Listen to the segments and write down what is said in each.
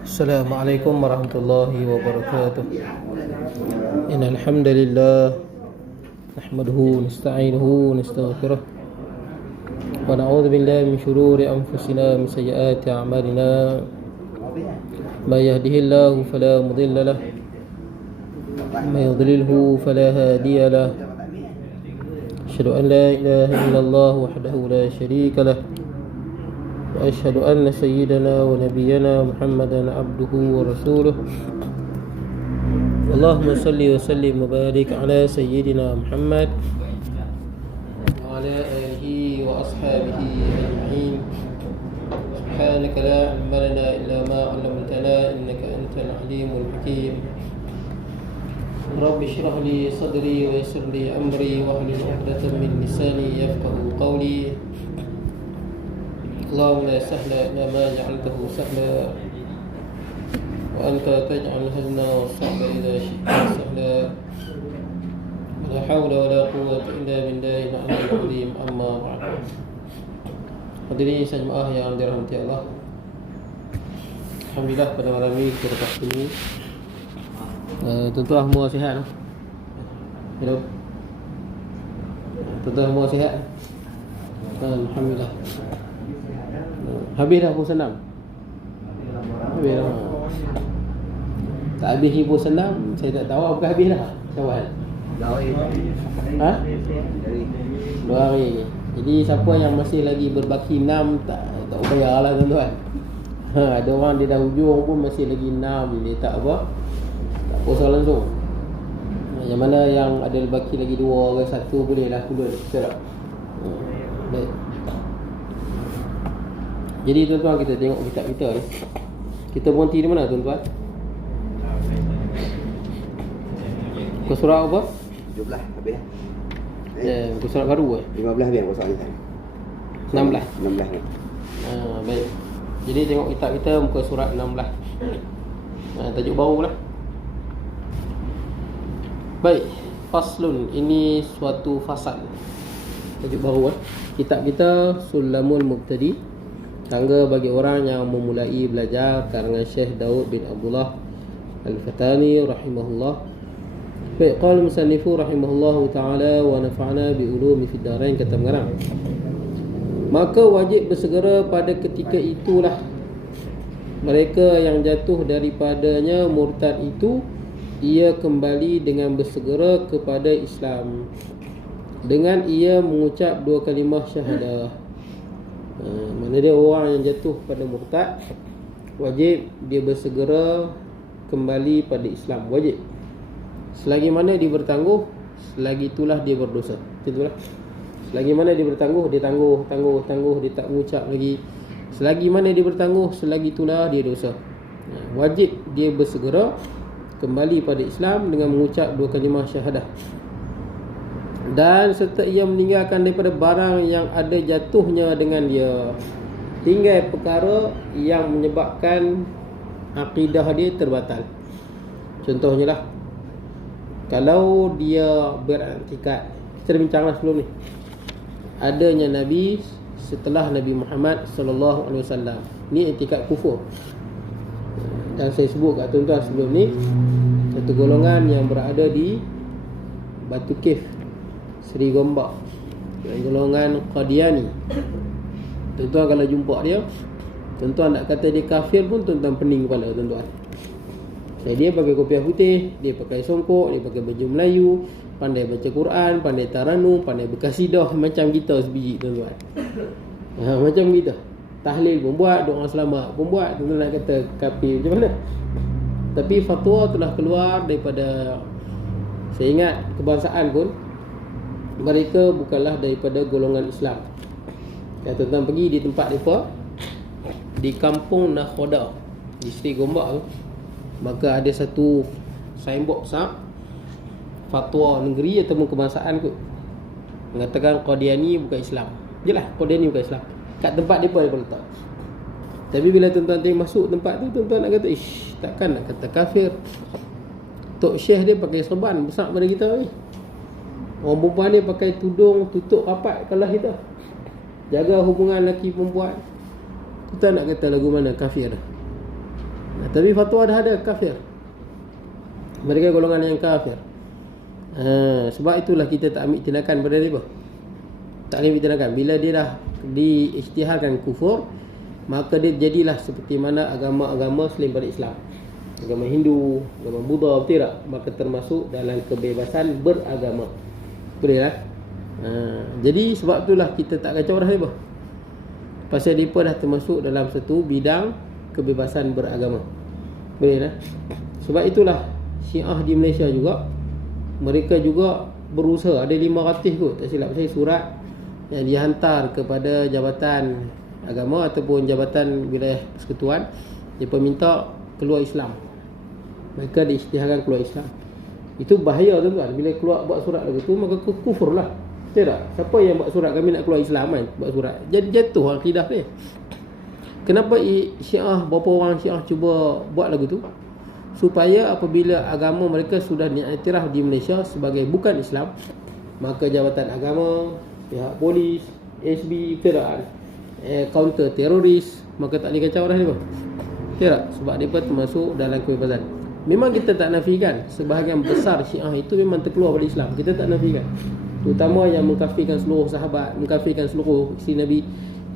Assalamualaikum warahmatullahi wabarakatuh. Innal hamdalillah nahmaduhu nasta'inuhu nastaghfiruh wa na'udzu billahi min shururi anfusina min sayyiati a'malina. May yahdihillahu fala mudilla lahu wa may yudlilhu fala hadiya lahu. Asyhadu an la ilaha illallah wahdahu la syarika lahu وأشهد أن سيدنا ونبينا محمدا عبده ورسوله. اللهم صل وسلم وبارك على سيدنا محمد وعلى آله وأصحابه أجمعين. سبحانك لا علم لنا إلا ما علمتنا إنك أنت العليم الحكيم. رب اشرح لي صدري ويسر لي أمري واحلل عقدة من لساني يفقهوا قولي. اللهم لا سهل إلا ما جعلته سهلا وأنت تجعل الحزن والصعب إذا شئت سهلا. لا حول ولا قوة إلا بالله العلي العظيم. أما بعد. Hadirin jemaah yang dirahmati Allah, alhamdulillah pada malam ini kita dapat ini tuan-tuan semua sihat. Hello. Tuan-tuan semua sihat. Alhamdulillah. Habis dah puasa 6? Habis dah. Tak habis ni puasa 6, saya tak tahu apakah habis dah. Syawal. 2 hari. Ha? 2 hari. Jadi siapa yang masih lagi berbaki 6 tak bayarlah tuan-tuan. Ada orang dia dah hujung pun masih lagi 6, dia tak apa. Tak puasa langsung. Yang mana yang ada baki lagi 2 ke 1 boleh lah turun. Betul tak? Baik. Jadi tuan-tuan, kita tengok kitab kita ni. Kita berhenti di mana tuan-tuan? Muka surat apa? 17 habis. Muka surat baru 15 habis muka surat ni. 16. 16 ni. Baik. Jadi tengok kitab kita muka surat 16. Tajuk baru lah. Baik. Faslun, ini suatu fasal. Tajuk baru Kitab kita Sulamul Mubtadi, tangga bagi orang yang memulai belajar, karangan Syekh Daud bin Abdullah Al-Fatani rahimahullah. Baik, qala musannifu rahimahullahu ta'ala wa nafa'na bi ulumi fid darain. Kata mengarang, maka wajib bersegera pada ketika itulah mereka yang jatuh daripadanya murtad itu, ia kembali dengan bersegera kepada Islam dengan ia mengucap 2 kalimah syahadah. Mana dia orang yang jatuh pada murtad, wajib dia bersegera kembali pada Islam. Wajib. Selagi mana dia bertangguh, selagi itulah dia berdosa. Itulah. Selagi mana dia bertangguh, dia tangguh, dia tak mengucap lagi. Selagi mana dia bertangguh, selagi itulah dia dosa. Wajib dia bersegera kembali pada Islam dengan mengucap 2 kalimah syahadah. Dan serta ia meninggalkan daripada barang yang ada jatuhnya dengan dia, tinggal perkara yang menyebabkan akidah dia terbatal. Contohnya lah, kalau dia beriktikad, kita dah bincang lah sebelum ni, adanya Nabi setelah Nabi Muhammad sallallahu alaihi wasallam, ni iktikad kufur. Dan saya sebut kat tuan-tuan sebelum ni, satu golongan yang berada di Batu Kif, Seri Gombak, golongan Qadiani. Tuan-tuan kalau jumpa dia, tuan-tuan nak kata dia kafir pun tuan-tuan pening kepala tuan-tuan. Dia pakai kopiah putih, dia pakai songkok, dia pakai baju Melayu, pandai baca Quran, pandai taranum, pandai berkasidah, macam kita sebiji tuan-tuan. Macam kita. Tahlil pun buat, doa selamat pun buat. Tuan-tuan nak kata kafir macam mana? Tapi fatwa telah keluar daripada, saya ingat kebangsaan pun, mereka bukanlah daripada golongan Islam. Kalau tuan-tuan pergi di tempat mereka, di kampung Nakhoda, di Seri Gombak tu, maka ada satu signboard besar, fatwa negeri ataupun kebangsaan kot, mengatakan Qadiani bukan Islam. Jelah Qadiani bukan Islam. Kat tempat mereka letak. Tapi bila tuan-tuan tengok masuk tempat tu, tuan-tuan nak kata, ish, takkan nak kata kafir. Tok Syekh dia pakai serban besar pada kita ni. Orang perempuan ni pakai tudung tutup rapat kalau kita. Jaga hubungan lelaki perempuan. Kita nak kata lagu mana kafir dah. Tapi fatwa dah ada kafir. Mereka golongan yang kafir. Sebab itulah kita tak ambil tindakan pada mereka. Tak ambil tindakan. Bila dia dah diisytiharkan kufur, maka dia jadilah seperti mana agama-agama selain pada Islam. Agama Hindu, agama Buddha, betul tak? Maka termasuk dalam kebebasan beragama. Boleh lah. Jadi sebab itulah kita tak kacau dah mereka. Pasal mereka dah termasuk dalam satu bidang kebebasan beragama. Boleh lah. Sebab itulah Syiah di Malaysia juga, mereka juga berusaha. Ada 500 kot, tak silap saya, surat yang dihantar kepada jabatan agama ataupun jabatan wilayah persekutuan. Mereka minta keluar Islam. Mereka diisytiharkan keluar Islam. Itu bahaya tuan-tuan. Bila keluar buat surat lagu tu, maka kufur lah. Betul tak? Siapa yang buat surat kami nak keluar Islam kan? Buat surat. Jadi jatuh akidah ni. Kenapa Syiah, beberapa orang Syiah cuba buat lagu tu? Supaya apabila agama mereka sudah diiktiraf di Malaysia sebagai bukan Islam, maka jabatan agama, pihak polis, SB, betul tak? Counter teroris, maka tak boleh kacau dah mereka. Betul tak? Sebab mereka termasuk dalam kebebasan. Memang kita tak nafikan sebahagian besar Syiah itu memang terkeluar dari Islam. Kita tak nafikan. Terutama yang mengkafirkan seluruh sahabat, mengkafirkan seluruh isteri Nabi,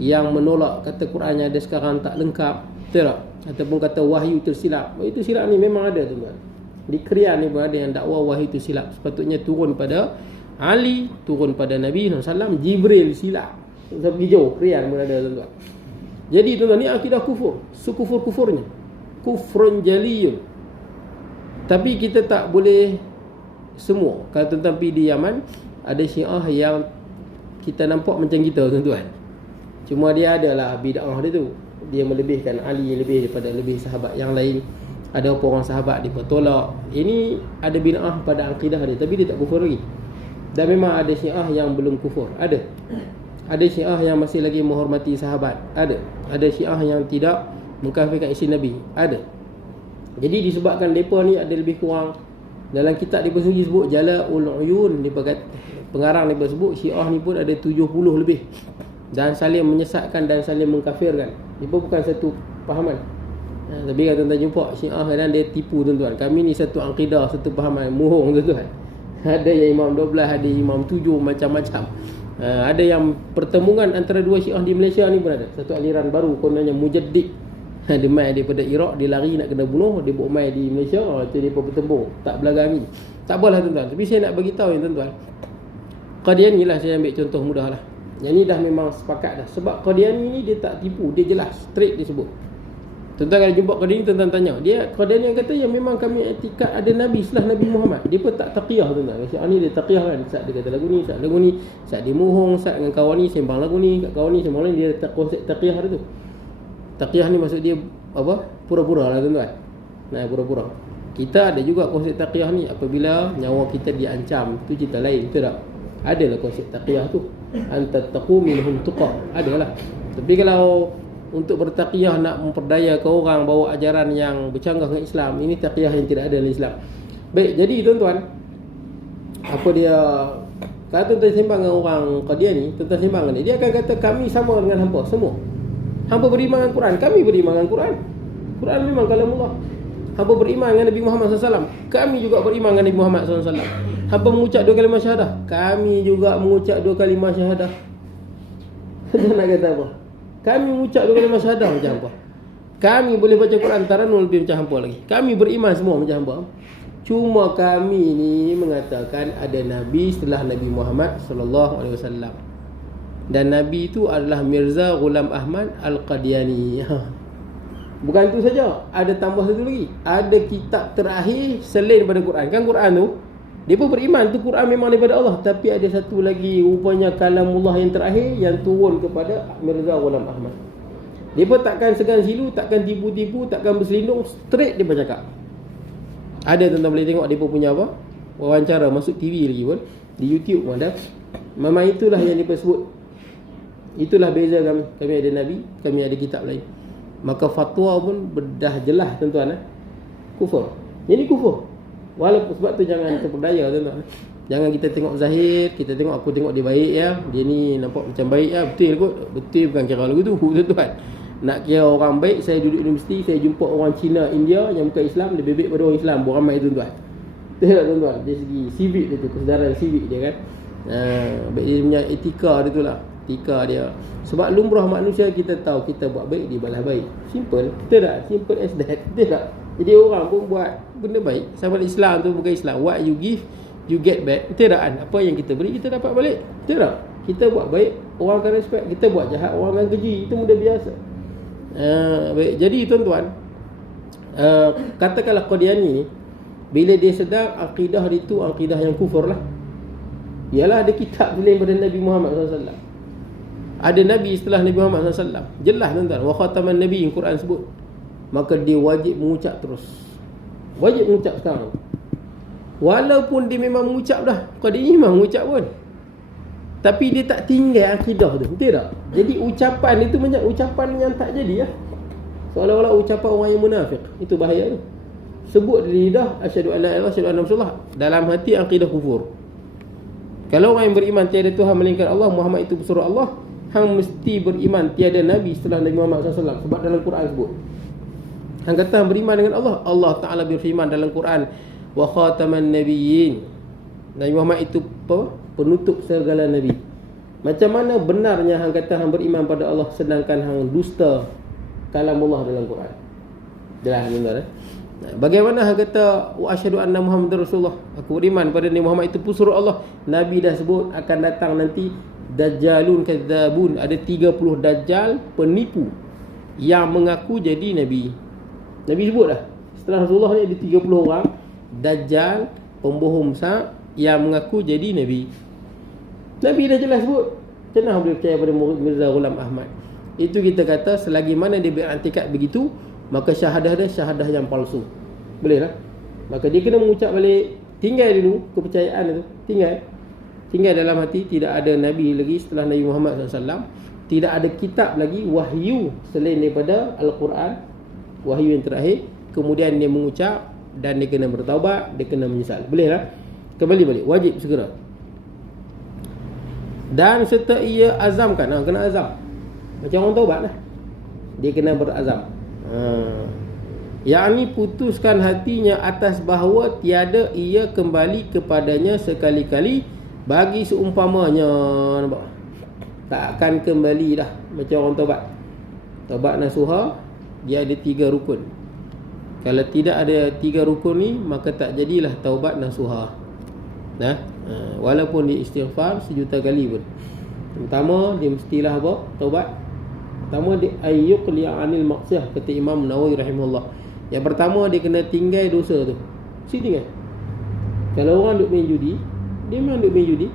yang menolak kata Quran yang ada sekarang tak lengkap, betul tak? Ataupun kata wahyu tersilap. Itu silap ni memang ada tuan-tuan. Di Krian ni pun ada yang dakwa wahyu tersilap. Sepatutnya turun pada Ali, turun pada Nabi SAW, Jibril silap. Pergi jauh, Krian pun ada tuan-tuan. Jadi tuan-tuan, ni akidah kufur. Sekufur-kufurnya. Kufrun jaliyun. Tapi kita tak boleh semua. Kalau tuan-tuan pergi di Yaman, ada Syiah yang kita nampak macam kita tuan-tuan. Cuma dia adalah bid'ah dia tu. Dia melebihkan Ali lebih daripada lebih sahabat yang lain. Ada orang sahabat dia bertolak. Ini ada bid'ah pada akidah dia, tapi dia tak kufur lagi. Dan memang ada Syiah yang belum kufur. Ada. Ada Syiah yang masih lagi menghormati sahabat. Ada. Ada Syiah yang tidak mengkafirkan isteri Nabi. Ada. Jadi disebabkan mereka ni ada lebih kurang, dalam kitab mereka sendiri sebut Jala'ul Uyun, pengarang mereka sebut Syiah ni pun ada 70 lebih, dan saling menyesatkan dan saling mengkafirkan. Mereka bukan satu fahaman. Tapi kalau tuan-tuan jumpa Syiah kadang dia tipu tuan-tuan. Kami ni satu akidah, satu fahaman. Mohong tuan-tuan. Ada yang imam 12, ada imam 7, macam-macam. Ada yang pertemuan antara dua Syiah di Malaysia ni pun ada. Satu aliran baru kononnya Mujaddid. Dia mai daripada Iraq, dia lari nak kena bunuh, dia buat mai di Malaysia, itu dia bertembung, tak belagami. Tak apalah tuan-tuan. Tapi saya nak bagi tahu ya tuan-tuan. Qadiani lah saya ambil contoh mudah lah. Yang ni dah memang sepakat dah. Sebab Qadiani ni dia tak tipu, dia jelas, straight dia sebut. Tuan-tuan kalau jumpa Qadiani, tuan-tuan tanya. Dia Qadiani yang kata yang memang kami etikat ada Nabi setelah Nabi Muhammad. Dia pun tak taqiyah tuan-tuan. Maksud ni dia taqiyah kan. Saat dia kata lagu ni, saat lagu ni, saat dia mohong, saat dengan kawan ni sembang lagu ni, kat kawan ni sembang lain, dia tak konsep taqiyah dia tu. Taqiyah ni maksud dia apa? Pura-pura lah tuan-tuan. Nah, pura-pura. Kita ada juga konsep taqiyah ni apabila nyawa kita diancam. Itu cerita lain, betul tak? Adalah konsep taqiyah tu. Antattaqu minhum tuqa. Adalah. Tapi kalau untuk bertaqiyah nak memperdaya ke orang bawa ajaran yang bercanggah dengan Islam, ini taqiyah yang tidak ada dalam Islam. Baik, jadi tuan-tuan, apa dia, kalau tuan-tuan sembang dengan orang Qadiani, tuan-tuan sembang dengan dia akan kata kami sama dengan hampa semua. Hampa beriman dengan Quran, kami beriman dengan Quran. Quran memang kalamullah. Hampa beriman dengan Nabi Muhammad SAW, kami juga beriman dengan Nabi Muhammad SAW. Hampa mengucap 2 kalimah syahadah, kami juga mengucap 2 kalimah syahadah. Tuan nak kata apa? Kami mengucap 2 kalimah syahadah macam hampa. Kami boleh baca Quran taranul lebih macam hampa lagi. Kami beriman semua macam hampa. Cuma kami ni mengatakan ada Nabi setelah Nabi Muhammad SAW. Dan Nabi itu adalah Mirza Ghulam Ahmad Al-Qadiani. Bukan itu saja, ada tambah satu lagi. Ada kitab terakhir selain daripada Quran. Kan Quran tu, dia pun beriman tu Quran memang daripada Allah. Tapi ada satu lagi rupanya kalamullah yang terakhir yang turun kepada Mirza Ghulam Ahmad. Dia pun takkan segan silu, takkan tipu-tipu, takkan berselindung, straight dia bercakap. Ada tuan-tuan boleh tengok dia pun punya apa? Wawancara masuk TV lagi pun. Di YouTube pun ada. Memang itulah yang dia sebut. Itulah beza kami. Kami ada Nabi, kami ada kitab lain. Maka fatwa pun dah jelas tuan-tuan. Kufur. Ini kufur. Walaupun sebab tu jangan terperdaya tuan-tuan. Jangan kita tengok zahir, kita tengok aku tengok dia baik ya. Dia ni nampak macam baik ya. Betul kot. Betul bukan kira lagu tu tuan-tuan. Nak kira orang baik, saya duduk universiti, saya jumpa orang Cina, India yang bukan Islam, lebih baik pada orang Islam, beramai tuan-tuan. Betul tak tuan-tuan? Dari segi civic dia tu, kesedaran civic dia kan. Baik dia punya etika dia tu lah. Etika dia. Sebab lumrah manusia kita tahu kita buat baik, dia balas baik. Simple. Betul tak? Simple as that. Betul tak? Jadi orang pun buat benda baik. Sama Islam tu bukan Islam. What you give, you get back. Betul tak? Apa yang kita beri, kita dapat balik. Betul tak? Kita buat baik, orang akan respect. Kita buat jahat, orang akan keji. Itu mudah biasa. Baik. Jadi tuan-tuan, katakanlah Qadiani ni, bila dia sedang akidah dia tu akidah yang kufur lah. Ialah ada kitab selain pada Nabi Muhammad SAW. Ada Nabi setelah Nabi Muhammad SAW. Jelas tuan-tuan. Wa khataman Nabi yang Quran sebut. Maka dia wajib mengucap terus. Wajib mengucap sekarang. Walaupun dia memang mengucap dah. Qadiani memang mengucap pun. Tapi dia tak tinggal akidah tu. Betul tak? Jadi ucapan itu macam ucapan yang tak jadi lah. Seolah-olah ucapan orang yang munafik. Itu bahaya tu. Sebut di lidah asyhadu an la ilaha illallah, asyhadu anna Rasulullah. Dalam hati akidah kufur. Kalau orang yang beriman tiada Tuhan melainkan Allah, Muhammad itu pesuruh Allah, hang mesti beriman tiada Nabi setelah Nabi Muhammad SAW. Sebab dalam Quran sebut. Hang kata hang beriman dengan Allah, Allah Ta'ala berfirman dalam Quran, wa khataman nabiyyin. Nabi Muhammad itu apa? Penutup segala Nabi. Macam mana benarnya hang kata hang beriman pada Allah sedangkan hang dusta kalamullah dalam Quran? Jelas benar eh? Bagaimana hang kata wa asyhadu anna Muhammadar Rasulullah, aku beriman pada Nabi Muhammad itu pesuruh Allah. Nabi dah sebut akan datang nanti dajjalun kadzabun, ada 30 dajjal penipu yang mengaku jadi nabi. Nabi sebut dah setelah Rasulullah ni ada 30 orang dajjal pembohong besar yang mengaku jadi nabi. Nabi dah jelas sebut. Macam mana boleh percaya pada Mirza Ghulam Ahmad? Itu kita kata selagi mana dia beriktikad begitu, maka syahadah dia syahadah yang palsu. Boleh lah. Maka dia kena mengucap balik. Tinggal dulu kepercayaan itu. Tinggal dalam hati. Tidak ada Nabi lagi setelah Nabi Muhammad SAW. Tidak ada kitab lagi wahyu selain daripada Al-Quran, wahyu yang terakhir. Kemudian dia mengucap dan dia kena bertaubat, dia kena menyesal. Boleh lah. Kembali balik. Wajib segera. Dan serta ia azamkan. Kena azam. Macam orang taubat lah. Dia kena berazam. Yang ni putuskan hatinya atas bahawa tiada ia kembali kepadanya sekali-kali bagi seumpamanya. Nampak? Tak akan kembali dah. Macam orang taubat. Taubat nasuha, dia ada 3 rukun. Kalau tidak ada 3 rukun ni, maka tak jadilah taubat nasuha. Walaupun dia istighfar sejuta kali pun. Pertama, dia mestilah apa? Taubat. Pertama, dia ayyuqli anil maksiyah, kata Imam Nawawi rahimahullah. Yang pertama, dia kena tinggal dosa tu. Mesti tinggal. Kalau orang duk main judi, dia memang duk main judi.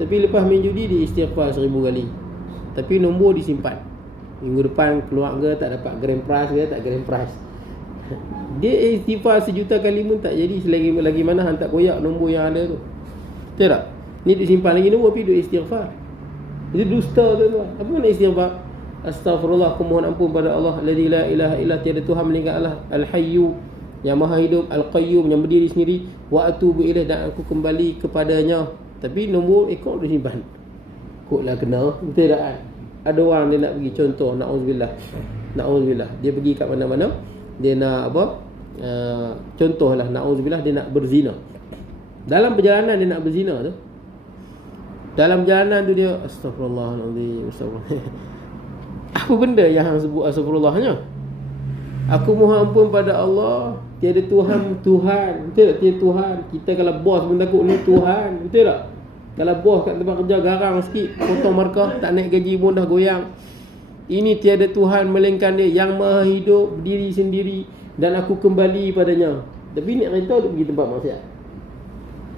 Tapi lepas main judi, dia istighfar 1000 kali. Tapi nombor disimpan. Minggu depan keluar ke, tak dapat grand prize ke, tak grand prize. Dia istighfar sejuta kali pun tak jadi selagi mana hang tak koyak nombor yang ada tu. Betul tak? Ni disimpan lagi nombor tapi duk istighfar. Itu dusta tu. Apa makna istighfar? Astaghfirullah, aku mohon ampun pada Allah alladzi la ilaha illa, tiada Tuhan melainkan Allah, al-hayyu yang maha hidup, al-qayyum yang berdiri sendiri, wa atubu ilaih, dan aku kembali kepadanya. Tapi nombor ekor dia simpan. Koklah kena. Betul tak? Ada orang dia nak pergi, contoh na'udzubillah, dia pergi kat mana-mana, dia nak apa? Contohlah na'udzubillah, dia nak berzina. Dalam perjalanan dia nak berzina tu, dalam perjalanan tu dia astagfirullahaladzim, astagfirullah. Apa benda yang hang sebut astagfirullahnya? Aku mohon ampun pada Allah, tiada Tuhan. Betul tak? Tiada Tuhan. Kita kalau bos pun takut ni Tuhan. Betul tak? Kalau bos kat tempat kerja garang sikit, potong markah, tak naik gaji pun dah goyang. Ini tiada Tuhan melainkan dia yang maha hidup, berdiri sendiri, dan aku kembali padanya. Tapi nak cerita dia pergi tempat maksiat.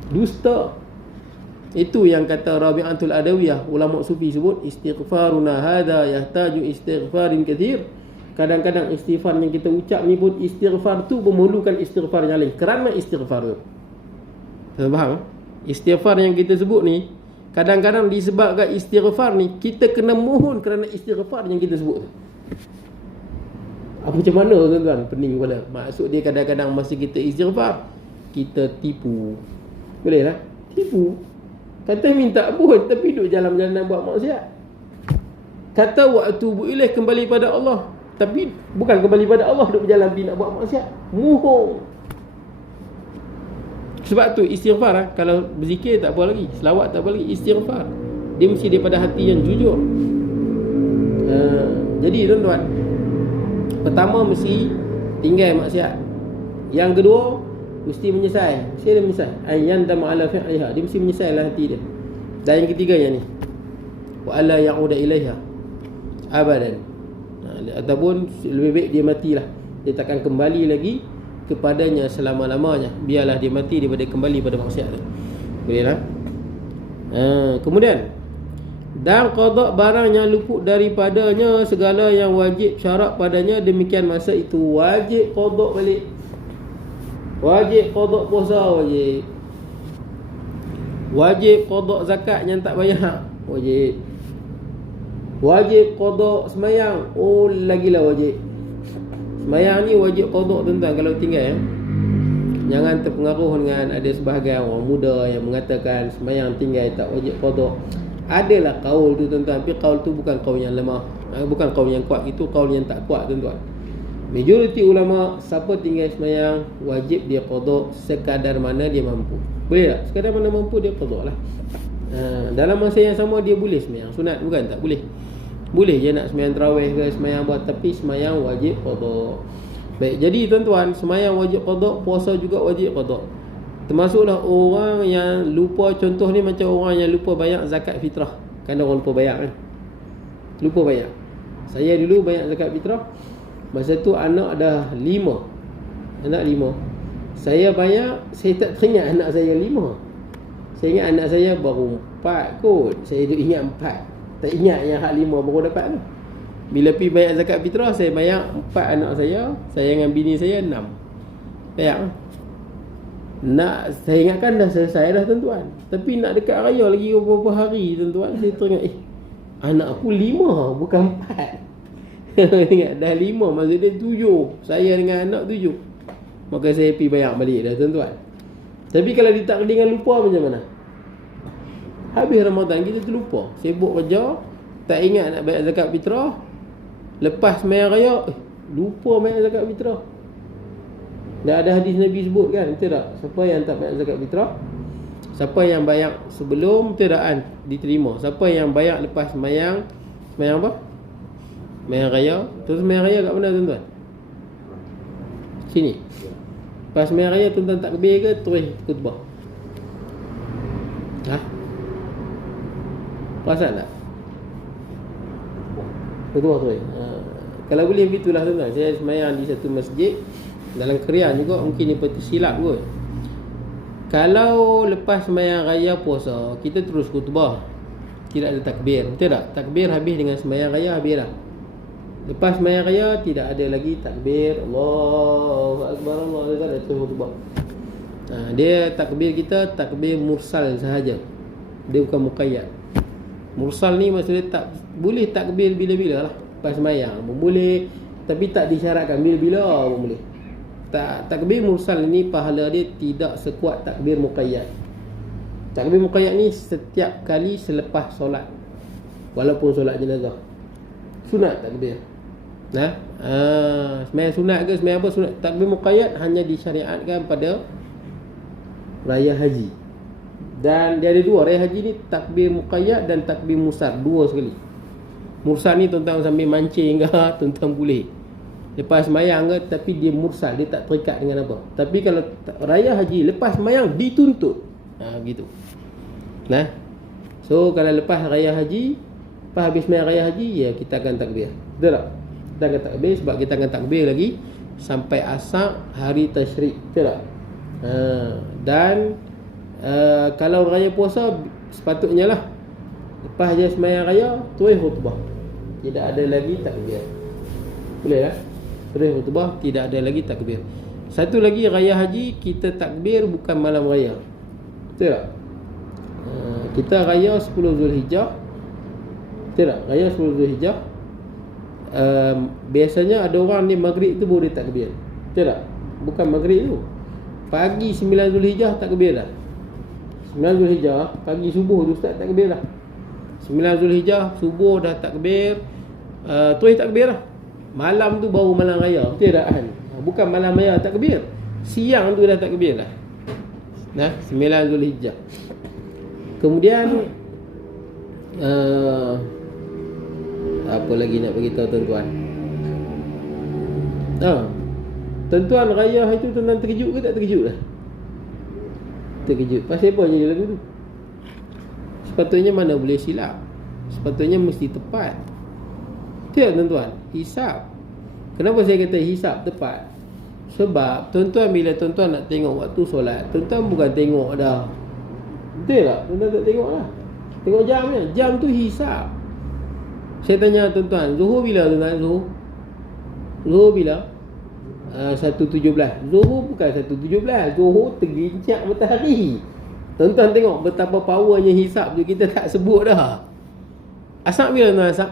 Dusta. Itu yang kata Rabi'atul Adawiyah, ulama sufi sebut, istighfaruna hadha yahtaju istighfarin kathir. Kadang-kadang istighfar yang kita ucap ni pun, istighfar tu memerlukan istighfar yang lain. Kerana istighfar tu, faham? Istighfar yang kita sebut ni, kadang-kadang disebabkan istighfar ni, kita kena mohon kerana istighfar yang kita sebut tu. Macam mana tuan-tuan? Pening kepala. Maksud dia kadang-kadang masa kita istighfar, kita tipu. Boleh lah? Tipu. Kata minta pun, tapi duduk jalan-jalan buat maksiat. Kata wa atubu ilaih, kembali pada Allah. Tapi bukan kembali pada Allah duk berjalan pergi nak buat maksiat. Muhung. Sebab tu istighfar lah. Kalau berzikir tak apa lagi, selawat tak apa lagi, istighfar dia mesti daripada hati yang jujur. Jadi tuan-tuan, pertama mesti tinggal maksiat. Yang kedua mesti menyesal. Mesti dia menyesal. Ayyan dama ala fi'liha, dia mesti menyesal lah hati dia. Dan yang ketiganya ni, wa alla ya'uda ilaiha abadan. Ataupun lebih baik dia matilah, dia takkan kembali lagi kepadanya selama-lamanya. Biarlah dia mati daripada kembali pada maksiat tu. Boleh lah. Kemudian, dan qada barang yang luput daripadanya segala yang wajib syarat padanya, demikian masa itu wajib qada balik. Wajib qada puasa, wajib qada zakat yang tak bayar, wajib qada semayang, lagilah wajib. Semayang ni wajib qada tuan-tuan kalau tinggal. Jangan terpengaruh dengan ada sebahagian orang muda yang mengatakan semayang tinggal tak wajib qada. Adalah kaul tu tuan-tuan, tapi kaul tu bukan kaul yang lemah, bukan kaul yang kuat, itu kaul yang tak kuat tuan-tuan. Majoriti ulama, siapa tinggal semayang wajib dia qada sekadar mana dia mampu. Boleh tak? Sekadar mana mampu dia qada lah. Dalam masa yang sama dia boleh semayang sunat, bukan tak boleh. Boleh je nak semayang tarawih ke semayang buat, tapi semayang wajib qada. Baik, jadi tuan-tuan, semayang wajib qada, puasa juga wajib qada. Termasuklah orang yang lupa, contoh ni macam orang yang lupa bayar zakat fitrah. Kan orang lupa bayar kan? Lupa bayar. Saya dulu bayar zakat fitrah, masa tu anak dah 5. Anak 5. Saya bayar, saya tak teringat anak saya 5. Saya ingat anak saya baru 4 kot. Saya duk ingat 4. Tak ingat yang hak 5 baru dapat tu. Bila pergi bayar zakat fitrah, saya bayar 4 anak saya dengan bini saya 6. Bayar. Nak, saya ingatkan dah selesai dah tuan-tuan. Tapi nak dekat raya lagi beberapa hari tuan-tuan, saya teringat anak aku 5 bukan 4. Ingat dah 5, maksud dia 7. Saya dengan anak 7. Maka saya pergi bayar balik dah tuan-tuan. Tapi kalau ditakdirkan lupa macam mana? Habis Ramadan kita terlupa, sibuk kerja, tak ingat nak bayar zakat fitrah. Lepas sembahyang raya, lupa bayar zakat fitrah. Dah ada hadis Nabi sebut kan, betul tak? Siapa yang tak bayar zakat fitrah, siapa yang bayar sebelum tidak diterima. Siapa yang bayar lepas sembahyang apa? Sembahyang raya. Terus sembahyang raya kat mana tuan-tuan? Sini. Lepas sembahyang raya tuan-tuan takbir ke terus khutbah? Perasan tak? Betul tu. Kalau boleh begitulah tuan-tuan. Saya sembahyang di satu masjid dalam Krian juga, mungkin ni peti silap kot. Kalau lepas sembahyang raya puasa, kita terus khutbah, tidak ada takbir, betul tak? Takbir habis dengan sembahyang raya, habis dah. Lepas sembahyang raya tidak ada lagi takbir. Allahu akbar, Allahu akbar, itu khutbah. Dia takbir kita takbir mursal sahaja. Dia bukan muqayyad. Mursal ni maksudnya tak boleh takbir bila-bila lah. Lepas sembahyang pun boleh, tapi tak disyaratkan bila-bila pun boleh. Takbir mursal ni pahala dia tidak sekuat takbir muqayyad. Takbir muqayyad ni setiap kali selepas solat, walaupun solat jenazah. Sunat takbir. Sembahyang sunat ke sembahyang apa sunat. Takbir muqayyad hanya disyariatkan pada raya haji. Dan dia ada dua, raya haji ni takbir muqayyad dan takbir musar, dua sekali. Mursal ni tuan-tuan sambil mancing ke, tuan-tuan boleh. Lepas sembahyang ke, tapi dia mursal, dia tak terikat dengan apa. Tapi kalau raya haji lepas sembahyang dituntut. Gitu. So kalau lepas raya haji, lepas habis sembahyang raya haji, ya kita akan takbir. Betul tak? Kita akan takbir sebab kita akan takbir lagi sampai asar hari tasyrik. Betul tak? Dan kalau raya puasa sepatutnya lah lepas je sembahyang raya terus khutbah, tidak ada lagi takbir. Boleh lah, terus khutbah, tidak ada lagi takbir. Satu lagi, raya haji kita takbir bukan malam raya. Betul tak? Kita raya 10 Zulhijjah. Betul tak? Raya 10 Zulhijjah. Biasanya ada orang ni maghrib tu boleh takbir. Betul tak? Bukan maghrib tu, pagi 9 Zulhijjah takbir dah. 9 Zulhijjah pagi subuh tu start takbir dah. 9 Zulhijjah subuh dah takbir, terus takbir lah. Malam tu baru malam raya. Betul tak kan? Bukan malam raya takbir, siang tu dah takbir lah. Nah, 9 Zulhijjah. Kemudian apa lagi nak beritahu tuan-tuan? Tuan-tuan, raya itu tuan-tuan terkejut ke tak terkejut lah? Terkejut. Pasal apa jadi lagu tu? Sepatutnya mana boleh silap. Sepatutnya mesti tepat. Betul tuan-tuan? Hisap. Kenapa saya kata hisap tepat? Sebab tuan-tuan bila tuan-tuan nak tengok waktu solat, tuan-tuan bukan tengok dah. Betul tak? Tuan-tuan tak tengok lah. Tengok jamnya. Jam tu hisap. Saya tanya tuan-tuan, Zuhur bila tuan-tuan? Zuhur bila? 1.17. Zuhur bukan 1.17. Zuhur tergincak matahari. Tuan-tuan tengok betapa powernya hisap tu, kita tak sebut dah. Asap bila tuan asap?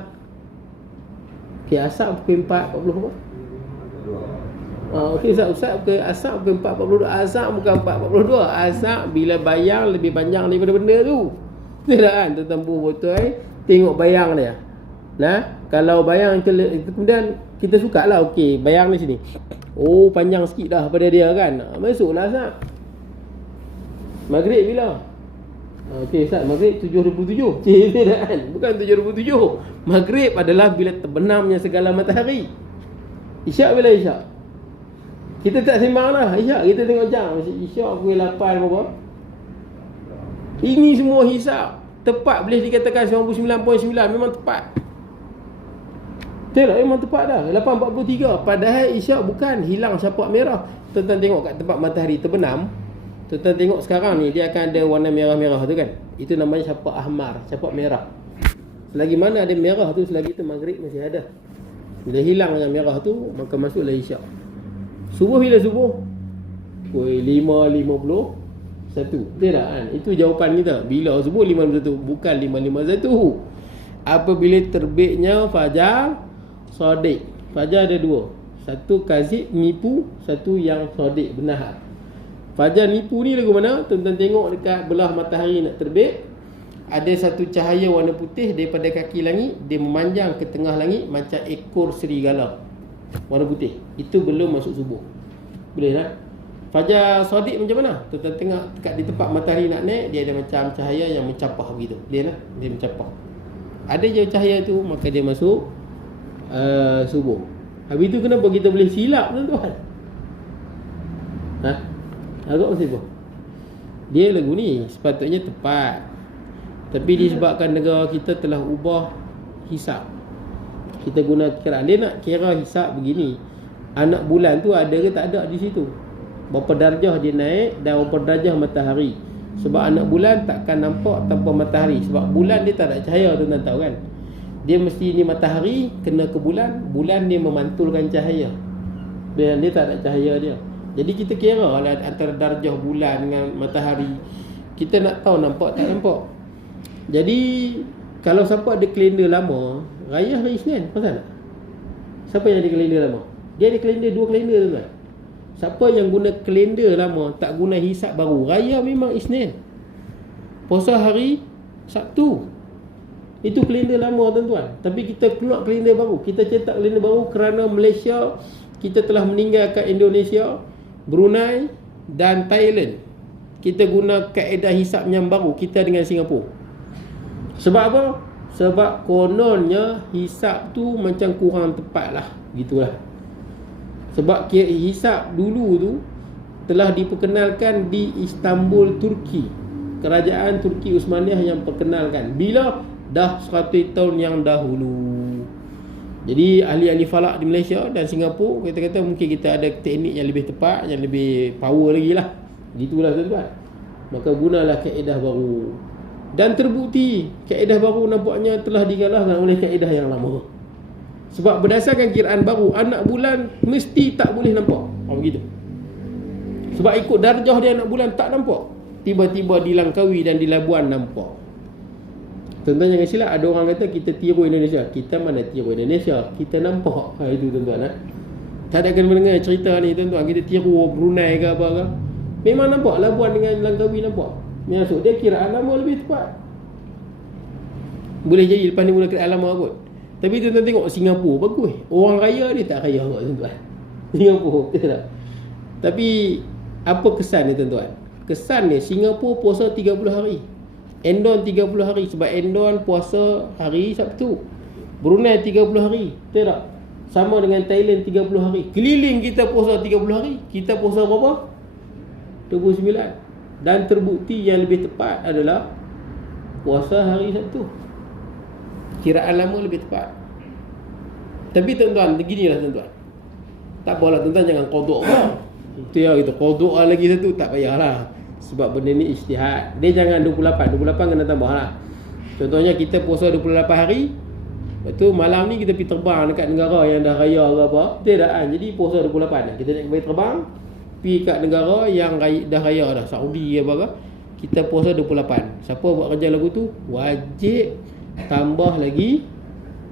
Okay, asap pukul 4.40 apa? Okey, Ustaz pukul asap pukul 4.42. Asap bukan 4.42. Asap bila bayang lebih panjang daripada benda tu. Betul tak kan? Tuan-tuan betul tengok bayang dia. Nah, kalau bayang kemudian kita suka lah, okey, bayang ni sini. Oh, panjang sikit dah pada dia kan. Masuklah asap. Maghrib bila? Okey Ustaz, Maghrib 7.27. Betul tak kan? Bukan 7.27. Maghrib adalah bila terbenamnya segala matahari. Isyak bila isyak? Kita tak sembang lah isyak, kita tengok jam. Isyak pukul 8 berapa? Ini semua hisap. Tepat, boleh dikatakan 99.9. Memang tepat. Betul tak? Memang tepat dah. 8.43. Padahal isyak bukan hilang syapak merah. Tuan-tuan tengok kat tempat matahari terbenam. Tuan-tuan tengok sekarang ni, dia akan ada warna merah-merah tu kan. Itu namanya syapak ahmar, syapak merah. Selagi mana ada merah tu, selagi tu maghrib masih ada. Bila hilang yang merah tu, maka masuklah isyak. Subuh bila subuh? Pukul 5.51. Betul tak kan? Itu jawapan kita. Bila subuh 5.51, bukan 5.51. Apabila terbitnya fajar sadiq. Fajar ada dua. Satu kazib, nipu. Satu yang sadiq, benar. Fajar nipu ni lagu mana? Tuan-tuan tengok dekat belah matahari nak terbit, ada satu cahaya warna putih daripada kaki langit, dia memanjang ke tengah langit macam ekor serigala. Warna putih. Itu belum masuk subuh. Boleh tak? Fajar sadiq macam mana? Tuan-tuan tengok dekat di tempat matahari nak naik, dia ada macam cahaya yang mencapah begitu. Boleh tak? Dia mencapah. Ada je cahaya tu, maka dia masuk subuh. Habis tu kenapa kita boleh silap tuan-tuan? Agak macam apa? Dia lagu ni sepatutnya tepat, tapi disebabkan negara kita telah ubah hisap, kita guna kiraan. Dia nak kira hisap begini, anak bulan tu ada ke tak ada di situ, berapa darjah dia naik dan berapa darjah matahari. Sebab anak bulan takkan nampak tanpa matahari. Sebab bulan dia tak ada cahaya, tuan-tuan tahu kan. Dia mesti ni matahari kena ke bulan, bulan dia memantulkan cahaya, dan dia tak ada cahaya dia. Jadi kita kira lah antara darjah bulan dengan matahari. Kita nak tahu nampak tak nampak. Jadi kalau siapa ada kalender lama, raya hari Isnin, pasal tak? Siapa yang ada kalender lama? Dia ada kalender, dua kalender tuan. Siapa yang guna kalender lama, tak guna hisap baru, raya memang Isnin. Puasa hari Sabtu. Itu kalender lama tuan-tuan. Tapi kita keluar kalender baru. Kita cetak kalender baru kerana Malaysia, kita telah meninggalkan Indonesia, Brunei dan Thailand. Kita guna kaedah hisap yang baru kita dengan Singapura. Sebab apa? Sebab kononnya hisap tu macam kurang tepat lah, gitulah. Sebab hisap dulu tu telah diperkenalkan di Istanbul, Turki. Kerajaan Turki Uthmaniyah yang perkenalkan. Bila? Dah 100 tahun yang dahulu. Jadi ahli-ahli falak di Malaysia dan Singapura kata-kata mungkin kita ada teknik yang lebih tepat, yang lebih power lagi lah. Gitulah tuan-tuan. Maka gunalah kaedah baru. Dan terbukti kaedah baru nampaknya telah dikalahkan oleh kaedah yang lama. Sebab berdasarkan kiraan baru, anak bulan mesti tak boleh nampak. Begitu. Sebab ikut darjah dia anak bulan tak nampak. Tiba-tiba di Langkawi dan di Labuan nampak. Tuan-tuan jangan silap, ada orang kata kita tiru Indonesia. Kita mana tiru Indonesia? Kita nampak. Itu tuan-tuan. Tak ada akan mendengar cerita ni tuan-tuan. Kita tiru Brunei ke apa ke. Memang nampak. Labuan dengan Langkawi nampak. Maksud dia kiraan lama lebih tepat. Boleh jadi lepas ni mula kena alamak kot. Tapi tuan-tuan tengok Singapura bagus. Orang kaya dia tak kaya kot tuan-tuan. Singapura, betul tak? Tapi apa kesan ni tuan-tuan? Kesan ni Singapura puasa 30 hari. Endon 30 hari. Sebab Endon puasa hari Sabtu. Brunei 30 hari. Betul tak? Sama dengan Thailand 30 hari. Keliling kita puasa 30 hari. Kita puasa berapa? 29. Dan terbukti yang lebih tepat adalah puasa hari Sabtu. Kiraan lama lebih tepat. Tapi tuan-tuan, beginilah tuan-tuan. Tak apalah tuan-tuan, jangan qaduk pun. Itu yang kita qaduk lagi satu, tak payahlah. Sebab benda ni ijtihad. Dia jangan 28. 28 kena tambah lah. Contohnya kita puasa 28 hari. Lepas tu malam ni kita pergi terbang dekat negara yang dah raya ke apa. Betul tak kan? Jadi puasa 28. Kita nak pergi terbang, pergi kat negara yang dah raya dah. Saudi ke apa ke. Kita puasa 28. Siapa buat kerja lagu tu, wajib tambah lagi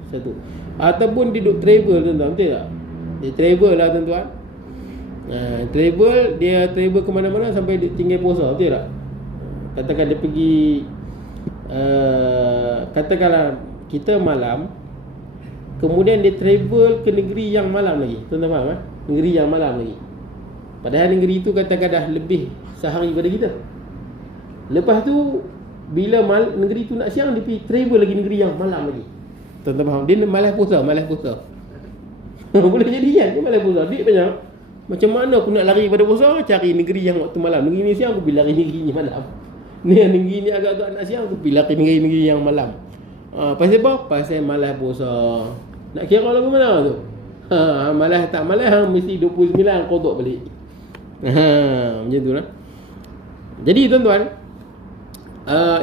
satu. Ataupun dia duduk travel tuan-tuan. Betul tak? Dia travel lah tuan-tuan. Dia travel ke mana-mana sampai dia tinggal puasa. Betul tak? Katakan dia pergi katakanlah kita malam, kemudian dia travel ke negeri yang malam lagi. Tuan-tuan faham kan? Negeri yang malam lagi. Padahal negeri itu katakan dah lebih sehari pada kita. Lepas tu bila negeri tu nak siang, dia pergi travel lagi negeri yang malam lagi. Tuan-tuan faham? Dia malas puasa. Boleh jadi kan? Dia malas puasa. Duit banyak. Macam mana aku nak lari pada puasa? Cari negeri yang waktu malam. Negeri ni siang, aku pergi lari negeri ni malam. Negeri ni agak-agak nak siang, aku pergi lari negeri yang malam. Pasal apa? Pasal malas puasa. Nak kira lagu mana tu? Malas tak malas, mesti 29 qaduk balik. Macam tu lah. Jadi tuan-tuan,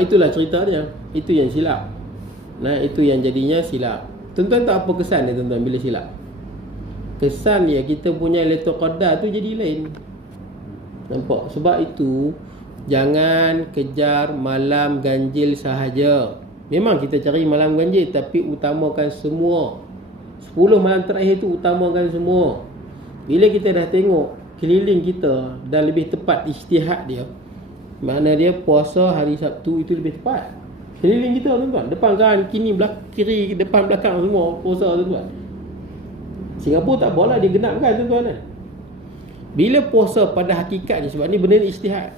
itulah cerita dia. Itu yang silap. Itu yang jadinya silap. Tuan-tuan tak apa kesan dia tuan-tuan bila silap? Kesan dia kita punya Lailatul Qadar tu jadi lain. Nampak? Sebab itu jangan kejar malam ganjil sahaja. Memang kita cari malam ganjil, tapi utamakan semua. 10 malam terakhir tu utamakan semua. Bila kita dah tengok keliling kita dan lebih tepat ijtihad dia, makna dia puasa hari Sabtu itu lebih tepat. Keliling kita tuan-tuan, depan kanan, kiri, kiri, depan, belakang semua puasa tuan-tuan. Singapura tak boleh dia genapkan tuan-tuan kan. Bila puasa pada hakikatnya, sebab ni benda ni ijtihad.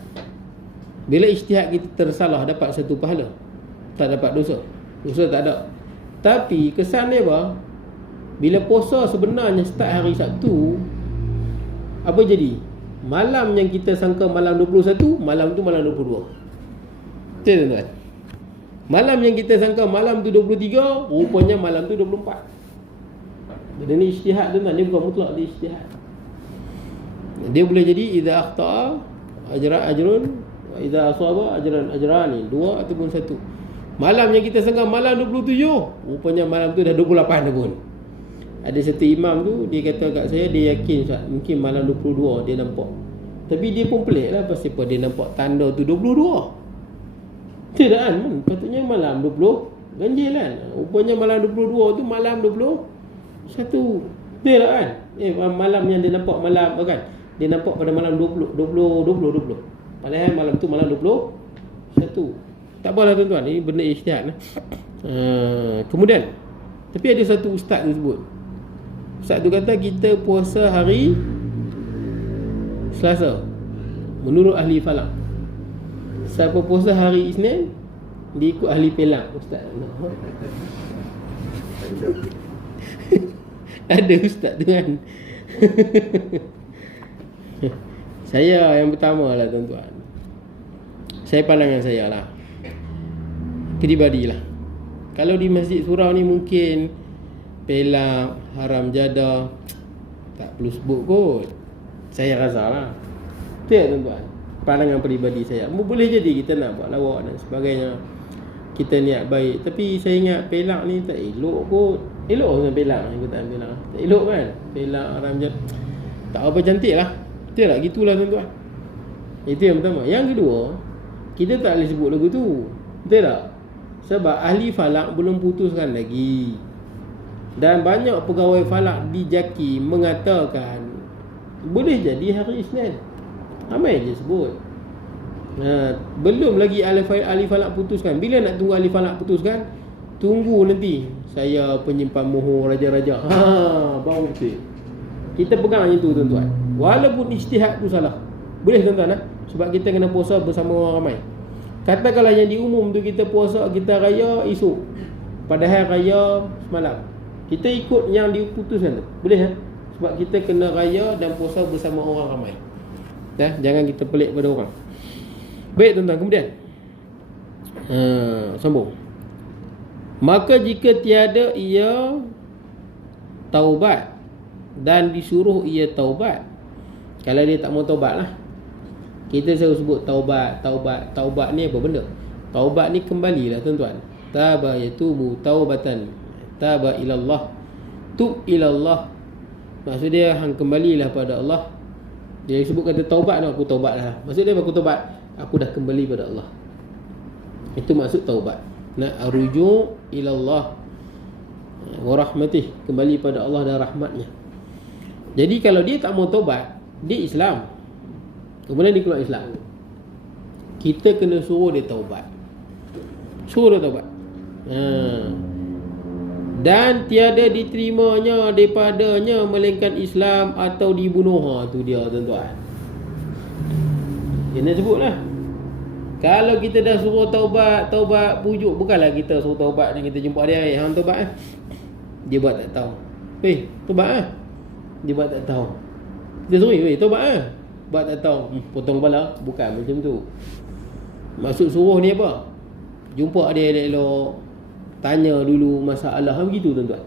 Bila ijtihad kita tersalah, dapat satu pahala, tak dapat dosa. Dosa tak ada. Tapi kesan dia apa? Bila puasa sebenarnya start hari Sabtu, apa jadi? Malam yang kita sangka malam 21, malam tu malam 22. Betul tuan-tuan? Malam yang kita sangka malam tu 23, rupanya malam tu 24. Benda ni ijtihad tuan-tuan, dia bukan mutlak, dia ijtihad. Dia boleh jadi idza akhta'a ajrun, idza asaba ajrani, dua ataupun satu. Malam yang kita sangka malam 27, rupanya malam tu dah 28 dah pun. Ada satu imam tu, dia kata kat saya, dia yakin mungkin malam 22 dia nampak. Tapi dia pun pelik lah, pasal apa dia nampak tanda tu 22. Tidak kan? Patutnya malam 20 ganjil kan. Rupanya malam 22 tu malam 21. Dia lah kan? Malam yang dia nampak malam kan? Dia nampak pada malam 20. Padahal malam tu malam 21. Tak apalah tuan-tuan, ini benda ijtihad lah. Kemudian, tapi ada satu ustaz tu sebut. Ustaz tu kata kita puasa hari Selasa menurut ahli falak. Siapa puasa hari Isnin, dia ikut ahli pelak. Ustaz ada ustaz tu kan. Saya yang pertama lah tuan-tuan, saya pandangan saya lah, peribadi lah. Kalau di Masjid Surau ni mungkin pelak, haram jadah, tak perlu sebut kot. Saya rasa lah. Betul tuan-tuan, pandangan peribadi saya. Boleh jadi kita nak buat lawak dan sebagainya, kita niat baik, tapi saya ingat pelak ni tak elok kot. Elok dengan pelak ni, kita ambil lah. Tak elok kan? Pelak, haram jadah, tak apa cantik lah. Betul tak? Gitulah tuan-tuan. Itu yang pertama. Yang kedua, kita tak boleh sebut lagu tu. Betul tak? Sebab ahli falak belum putuskan lagi. Dan banyak pegawai falak di JAKI mengatakan boleh jadi hari Isnin. Ramai je sebut. Belum lagi ahli falak putuskan. Bila nak tunggu ahli falak putuskan? tunggu nanti saya penyimpan mohon raja-raja. Baru betul. Kita pegang yang itu tuan-tuan. Walaupun ijtihad tu salah. Boleh tuan-tuan sebab kita kena puasa bersama orang ramai. Katakanlah yang di umum tu kita puasa, kita raya esok, padahal raya semalam, kita ikut yang diputuskan tu. Boleh sebab kita kena raya dan puasa bersama orang ramai. Jangan kita pelik pada orang. Baik tuan-tuan, kemudian sambung. Maka jika tiada ia taubat dan disuruh ia taubat, kalau dia tak mau taubat lah, kita selalu sebut taubat. Taubat ni apa benda? Taubat ni kembalilah tuan-tuan. Taba yatubu taubatan, taba ilallah, tub ilallah. Maksud dia hang kembalilah pada Allah. Dia sebut kata taubat tu, aku taubat lah. Maksud dia aku taubat, aku dah kembali pada Allah. Itu maksud taubat. Nak rujuk ilallah wa rahmatih, kembali pada Allah dan rahmatnya. Jadi kalau dia tak mau taubat, dia Islam, kemudian dia keluar Islam, kita kena suruh dia taubat. Suruh dia taubat. Dan tiada diterimanya daripadanya melainkan Islam atau dibunuh. Tu dia tuan-tuan. Kena sebutlah. Kalau kita dah suruh taubat pujuk, bukanlah kita suruh taubat dan kita jumpa dia, hang taubat dia buat tak tahu. Taubat dia buat tak tahu. Dia suruh taubat buat tak tahu. Potong kepala. Bukan macam tu. Maksud suruh ni apa? Jumpa dia elok, tanya dulu masalah. Begitu tuan-tuan.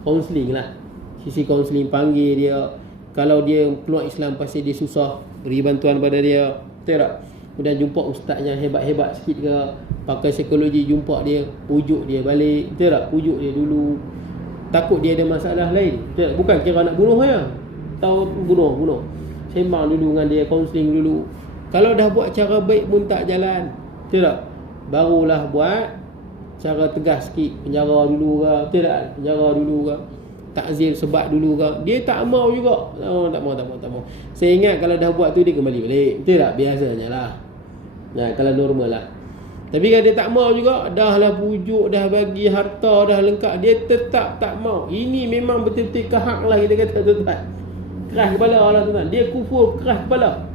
Kaunseling lah. Sisi kaunseling, panggil dia. Kalau dia keluar Islam pasal dia susah, beri bantuan pada dia. Betul tak? Kemudian jumpa ustaz yang hebat-hebat sikit ke, pakai psikologi, jumpa dia, pujuk dia balik. Betul tak? Pujuk dia dulu. Takut dia ada masalah lain. Betul tak? Bukan kira nak bunuh ya. Tahu bunuh. Sembang dulu dengan dia, kaunseling dulu. Kalau dah buat cara baik pun tak jalan, betul tak? Barulah buat cara tegas sikit, penjara dulu ke, betul tak? Penjara dulu ke, takzir sebat dulu ke. Dia tak mau juga. Tak mau. Saya ingat kalau dah buat tu dia kembali balik, betul tak? Biasanya lah. Kalau normal lah. Tapi kalau dia tak mau juga, dah lah pujuk, dah bagi harta, dah lengkap, dia tetap tak mau. Ini memang betul-betul kehak lah kita kata tuan-tuan. Keras kepala lah tuan-tuan. Dia kufur keras kepala.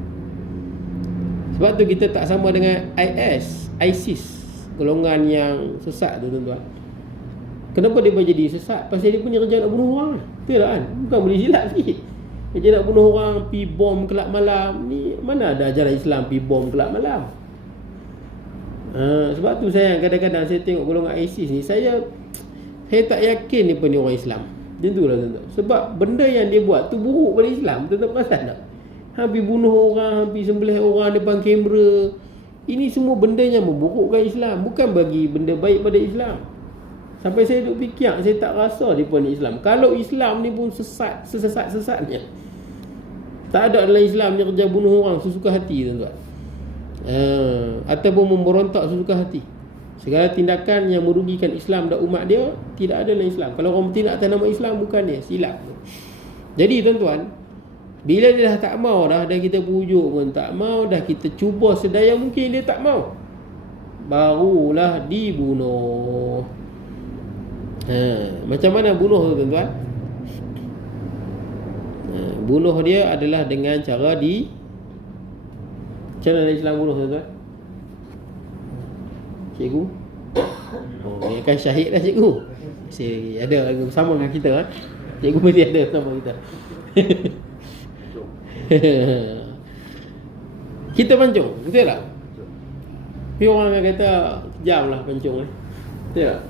Sebab tu kita tak sama dengan ISIS, golongan yang sesat tu tuan-tuan. Kenapa dia boleh jadi sesat? Pasal dia punya kerja nak bunuh orang. Betul tak kan? Bukan boleh silap sikit. Kerja nak bunuh orang, pi bom kelab malam. Ni mana ada ajaran Islam pi bom kelab malam? Sebab tu saya kadang-kadang saya tengok golongan ISIS ni, saya tak yakin ni orang Islam. Tentulah tuan-tuan. Sebab benda yang dia buat tu buruk pada Islam. Tuan-tuan perasan tak? Hampir bunuh orang, hampir sembelih orang depan kamera. Ini semua benda yang memburukkan Islam, bukan bagi benda baik pada Islam. Sampai saya duk fikir, saya tak rasa dia pun Islam. Kalau Islam ni pun sesat-sesatnya. Tak ada dalam Islam yang kerja bunuh orang sesuka hati tuan-tuan. Ataupun memberontak sesuka hati. Segala tindakan yang merugikan Islam dan umat dia tidak ada dalam Islam. Kalau orang bertindak atas nama Islam, bukan dia, silap. Jadi tuan-tuan, bila dia dah tak mau dah kita pujuk pun tak mau, dah kita cuba sedaya mungkin dia tak mau, barulah dibunuh. Macam mana bunuh tu tuan-tuan? Bunuh dia adalah dengan cara macam mana Islam bunuh tuan-tuan? Cikgu? Dia akan syahid lah cikgu. Mesti ada bersama dengan kita kan? Cikgu mesti ada bersama kita. Kita pancung, betul tak? Tapi orang akan kata kejam lah pancung betul tak?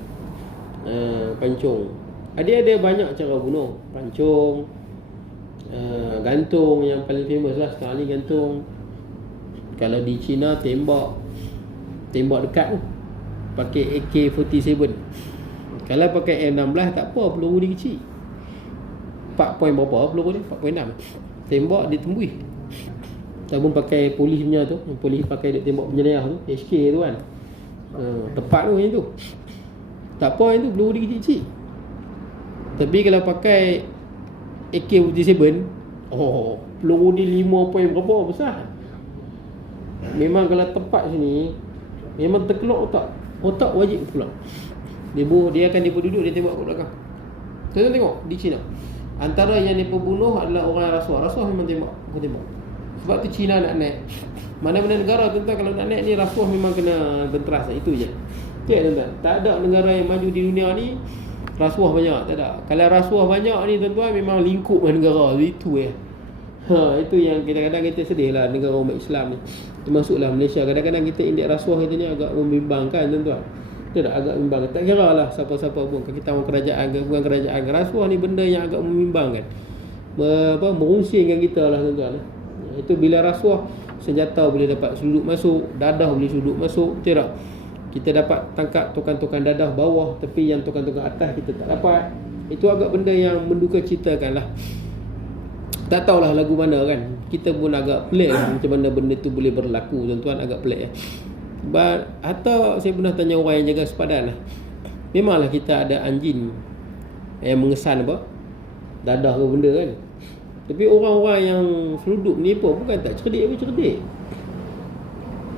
Pancung ada banyak cara bunuh. Pancung, gantung yang paling famous lah sekarang ni, gantung. Kalau di China tembak dekat tu pakai AK-47. Kalau pakai M16 tak apa, peluru dia kecil, 4 point berapa peluru dia, 4.6. Tembak dia tembus. Ataupun pakai polis punya tu, polis pakai dia tembak penjenayah tu, HK tu kan, tepat tu yang tu. Tak apa yang tu, peluru dia kecil-kecil. Tapi kalau pakai AK-47, peluru dia 5 point berapa besar. Memang kalau tepat sini, memang terkelok otak wajib terkelok. Dia akan duduk, dia tembak ke belakang. Tuan-tuan tengok di China. Antara yang dia bunuh adalah orang yang rasuah. Rasuah memang bukan tembak. Sebab tu China nak naik. Mana-mana negara tuan-tuan kalau nak naik ni rasuah memang kena benteras. Itu je. Okay tuan-tuan. Tak ada negara yang maju di dunia ni rasuah banyak, tak ada. Kalau rasuah banyak ni tuan-tuan memang lingkup negara. Itu ya. Itu yang kadang-kadang kita sedih lah negara umat Islam ni. Termasuklah Malaysia. Kadang-kadang kita indik rasuah kita ni agak membimbangkan tuan-tuan. Dia dah agak membimbangkan. Tak kira lah siapa-siapa pun. Kita orang kerajaan ke bukan kerajaan ke, rasuah ni benda yang agak membimbangkan. Merungsingkan kita lah tuan-tuan. Itu bila rasuah, senjata boleh dapat sudut masuk, dadah boleh sudut masuk. Tidak. Kita dapat tangkap tukang-tukang dadah bawah, tapi yang tukang-tukang atas kita tak dapat. Itu agak benda yang menduka citakan lah. Tak tahulah lagu mana kan. Kita pun agak pelik lah macam mana benda tu boleh berlaku tuan-tuan. Agak pelik lah. Atau saya pernah tanya orang yang jaga sepadan lah. Memanglah kita ada anjing yang mengesan apa dadah ke benda kan. Tapi orang-orang yang seluduk ni pun bukan tak cerdik pun cerdik.